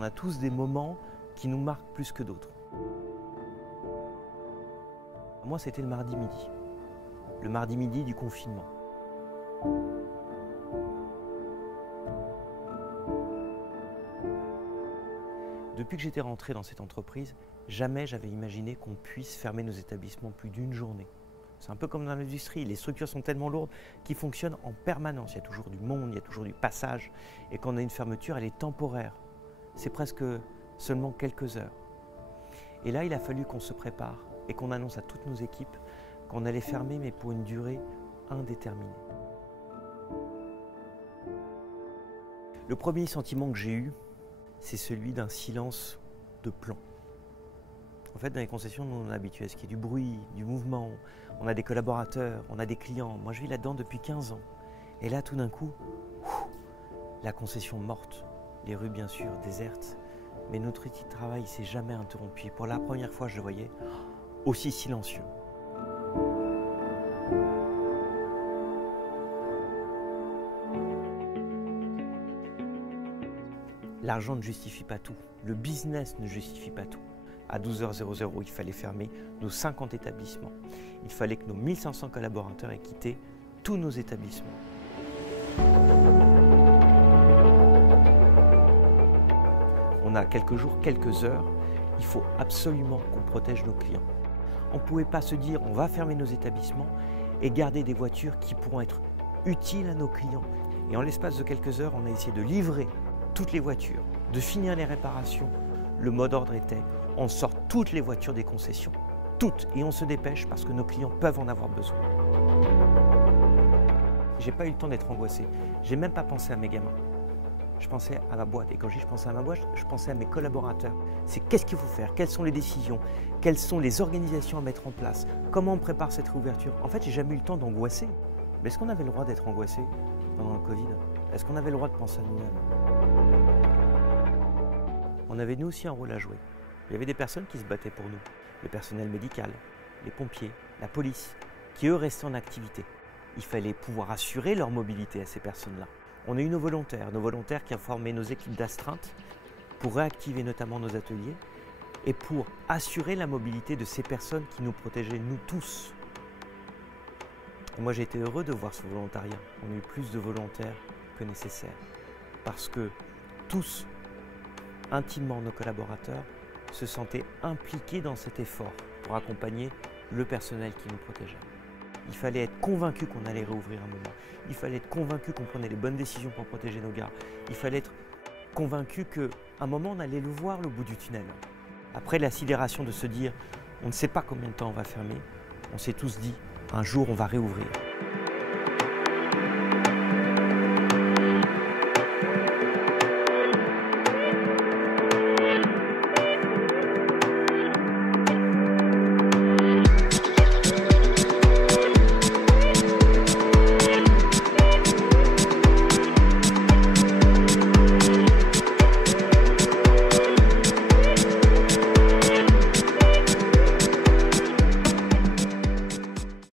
on a tous des moments qui nous marquent plus que d'autres. Moi, c'était le mardi midi. Le mardi midi du confinement. Depuis que j'étais rentré dans cette entreprise, jamais j'avais imaginé qu'on puisse fermer nos établissements plus d'une journée. C'est un peu comme dans l'industrie, les structures sont tellement lourdes qu'ils fonctionnent en permanence. Il y a toujours du monde, il y a toujours du passage. Et quand on a une fermeture, elle est temporaire. C'est presque seulement quelques heures. Et là, il a fallu qu'on se prépare et qu'on annonce à toutes nos équipes qu'on allait fermer, mais pour une durée indéterminée. Le premier sentiment que j'ai eu, c'est celui d'un silence de plomb. En fait, dans les concessions, nous, on est habitués à ce qu'il y ait du bruit, du mouvement. On a des collaborateurs, on a des clients. Moi, je vis là-dedans depuis 15 ans. Et là, tout d'un coup, la concession morte. Les rues, bien sûr, désertes. Mais notre outil de travail ne s'est jamais interrompu. Et pour la première fois, je le voyais aussi silencieux. L'argent ne justifie pas tout. Le business ne justifie pas tout. À 12h00, il fallait fermer nos 50 établissements. Il fallait que nos 1500 collaborateurs aient quitté tous nos établissements. On a quelques jours, quelques heures. Il faut absolument qu'on protège nos clients. On ne pouvait pas se dire on va fermer nos établissements et garder des voitures qui pourront être utiles à nos clients. Et en l'espace de quelques heures, on a essayé de livrer toutes les voitures, de finir les réparations. Le mot d'ordre était on sort toutes les voitures des concessions, toutes, et on se dépêche parce que nos clients peuvent en avoir besoin. J'ai pas eu le temps d'être angoissé, j'ai même pas pensé à mes gamins. Je pensais à ma boîte, et quand je pensais à ma boîte, je pensais à mes collaborateurs. C'est qu'est-ce qu'il faut faire, quelles sont les décisions, quelles sont les organisations à mettre en place, comment on prépare cette réouverture. En fait, j'ai jamais eu le temps d'angoisser. Mais est-ce qu'on avait le droit d'être angoissé pendant le Covid? Est-ce qu'on avait le droit de penser à nous-mêmes? On avait nous aussi un rôle à jouer. Il y avait des personnes qui se battaient pour nous, le personnel médical, les pompiers, la police, qui eux restaient en activité. Il fallait pouvoir assurer leur mobilité à ces personnes-là. On a eu nos volontaires qui ont formé nos équipes d'astreinte pour réactiver notamment nos ateliers et pour assurer la mobilité de ces personnes qui nous protégeaient, nous tous. Et moi j'ai été heureux de voir ce volontariat. On a eu plus de volontaires que nécessaire parce que tous, intimement nos collaborateurs, se sentaient impliqués dans cet effort pour accompagner le personnel qui nous protégeait. Il fallait être convaincu qu'on allait réouvrir un moment. Il fallait être convaincu qu'on prenait les bonnes décisions pour protéger nos gars. Il fallait être convaincu qu'à un moment, on allait le voir, le bout du tunnel. Après la sidération de se dire, on ne sait pas combien de temps on va fermer, on s'est tous dit, un jour, on va réouvrir.